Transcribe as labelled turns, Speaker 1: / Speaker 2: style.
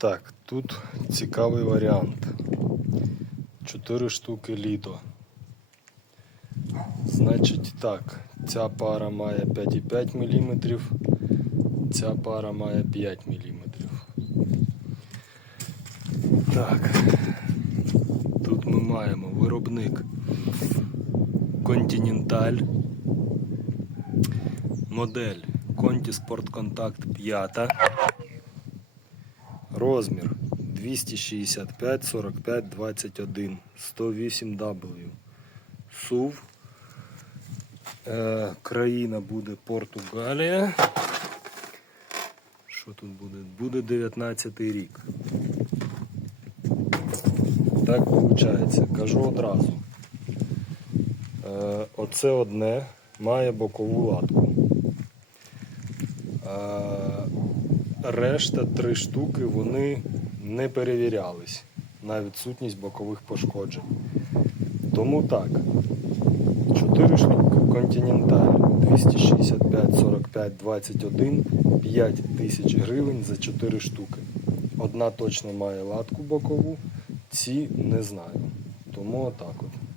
Speaker 1: Так, тут цікавий варіант. Чотири штуки літо. Значить так, ця пара має 5,5 мм, ця пара має 5 мм. Так, тут ми маємо виробник Continental, модель Conti Sport Contact 5, розмір 265 45 21 108 W. SUV. Е, країна буде Португалія. Що тут буде? Буде 19 рік. Так виходить, кажу одразу. Е, оце одне має бокову латку. Е, решта три штуки вони не перевірялись на відсутність бокових пошкоджень. Тому так. 4 штуки Continental 265 45 21 5 тисяч гривень за 4 штуки. Одна точно має латку бокову, ці не знаю. Тому отак от.